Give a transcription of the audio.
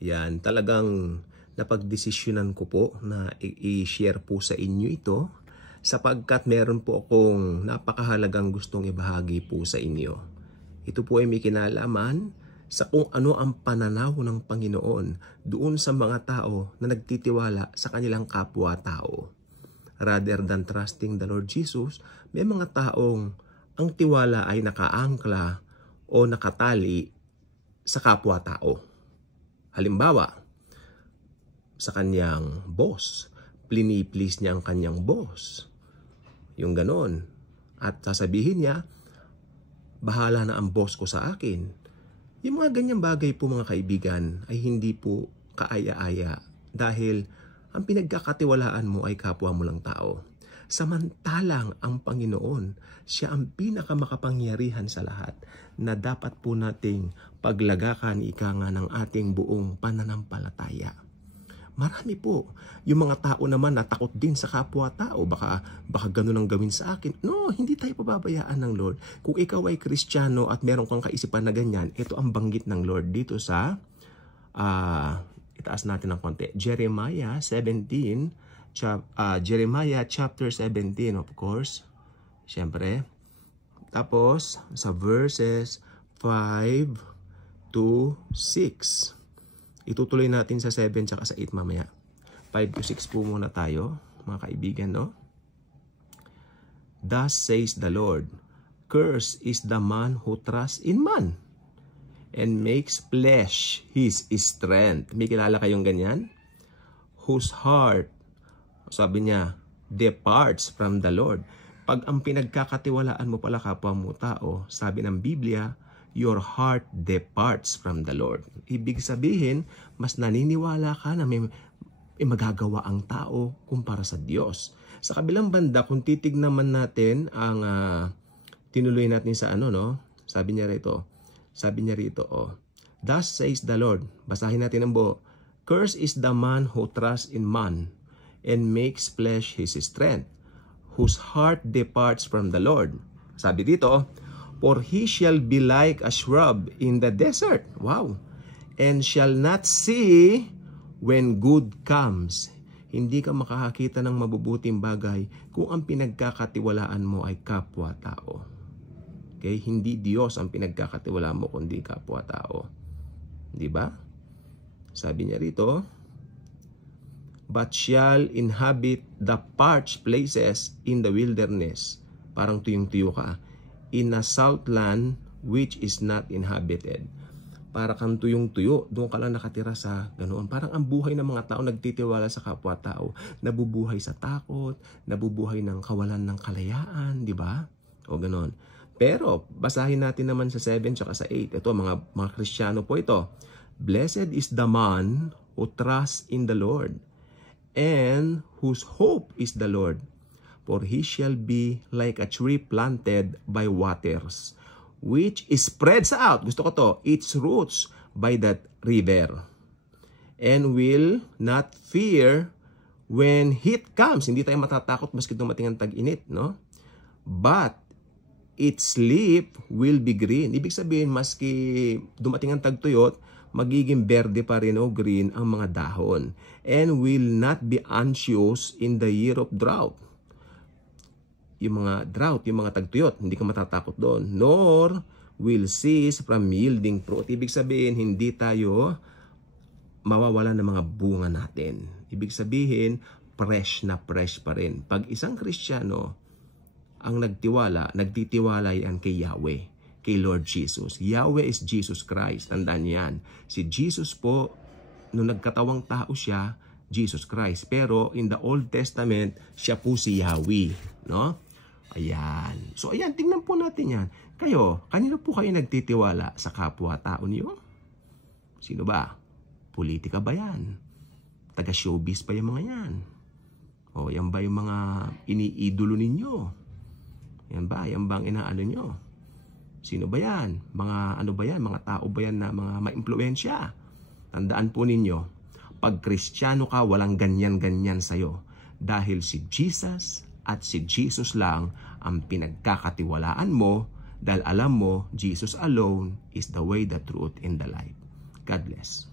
Yan, talagang napagdesisyonan ko po na i-share po sa inyo ito sapagkat meron po akong napakahalagang gustong ibahagi po sa inyo. Ito po ay may kinalaman sa kung ano ang pananaw ng Panginoon doon sa mga tao na nagtitiwala sa kanilang kapwa-tao. Rather than trusting the Lord Jesus, may mga taong ang tiwala ay nakaangkla o nakatali sa kapwa-tao. Halimbawa, sa kanyang boss, plini-please niya ang kanyang boss. Yung ganon. At sasabihin niya, bahala na ang boss ko sa akin. Yung mga ganyang bagay po mga kaibigan ay hindi po kaaya-aya dahil ang pinagkakatiwalaan mo ay kapwa mo lang tao. Samantalang ang Panginoon, siya ang pinakamakapangyarihan sa lahat na dapat po nating paglagakan ika nga ng ating buong pananampalataya. Marami po. Yung mga tao naman natakot din sa kapwa-tao. Baka ganun ang gawin sa akin. No, hindi tayo pababayaan ng Lord. Kung ikaw ay Kristiyano at meron kang kaisipan na ganyan, ito ang banggit ng Lord dito sa, itaas natin ng konti, Jeremiah chapter 17, of course. Siyempre. Tapos, sa verses 5 to 6. Itutuloy natin sa 7 tsaka sa 8 mamaya. 5 to 6 po muna tayo, mga kaibigan, no? Thus says the Lord, cursed is the man who trusts in man and makes flesh his strength. May kilala kayong ganyan? Whose heart, sabi niya, departs from the Lord. Pag ang pinagkakatiwalaan mo pala kapwa mo tao, sabi ng Biblia, your heart departs from the Lord. Ibig sabihin, mas naniniwala ka na may magagawa ang tao kumpara sa Diyos. Sa kabilang banda, kung titignan man natin ang tinuloy natin sa sabi niya rito, thus says the Lord, basahin natin ang buo, cursed is the man who trusts in man and makes flesh his strength, whose heart departs from the Lord. Sabi dito, for he shall be like a shrub in the desert. Wow. And shall not see when good comes. Hindi ka makakakita ng mabubuting bagay kung ang pinagkakatiwalaan mo ay kapwa-tao. Okay? Hindi Diyos ang pinagkakatiwalaan mo kundi kapwa-tao. Di ba? Sabi niya rito, but shall inhabit the parched places in the wilderness. Parang tuyong-tuyo ka. In a southland which is not inhabited. Para kang tuyong-tuyo, doon ka lang nakatira sa ganoon. Parang ang buhay ng mga tao nagtitiwala sa kapwa-tao. Nabubuhay sa takot, nabubuhay ng kawalan ng kalayaan, di ba? O ganoon. Pero, basahin natin naman sa 7 tsaka sa 8. Ito, mga Kristiyano po ito. Blessed is the man who trusts in the Lord and whose hope is the Lord. For he shall be like a tree planted by waters, which spreads out, gusto ko to, its roots by that river, and will not fear when heat comes. Hindi tayo matatakot maski dumating ang tag-init, no? But its leaf will be green. Ibig sabihin, maski dumating ang tag-tuyot, magiging berde pa rin o green ang mga dahon, and will not be anxious in the year of drought. Yung mga drought, yung mga tagtuyot, hindi ka matatakot doon. Nor will cease from yielding fruit. Ibig sabihin, hindi tayo mawawala ng mga bunga natin. Ibig sabihin, fresh na fresh pa rin. Pag isang Kristiyano ang nagtitiwala yan kay Yahweh, kay Lord Jesus. Yahweh is Jesus Christ. Tandaan yan. Si Jesus po, nung nagkatawang tao siya, Jesus Christ. Pero in the Old Testament, siya po si Yahweh. No? Ayan. So ayan, tingnan po natin yan. Kayo, kanino po kayo nagtitiwala sa kapwa-tao niyo? Sino ba? Politika ba yan? Taga-showbiz pa yung mga yan? O yan ba yung mga iniidolo ninyo? Yan ba? Yan bang inaano nyo? Sino ba yan? Mga ano ba yan? Mga tao ba yan na mga ma-impluensya? Tandaan po ninyo, pag Kristiyano ka, walang ganyan-ganyan sa'yo. Dahil si Jesus at si Jesus lang ang pinagkakatiwalaan mo dahil alam mo, Jesus alone is the way, the truth, and the life. God bless.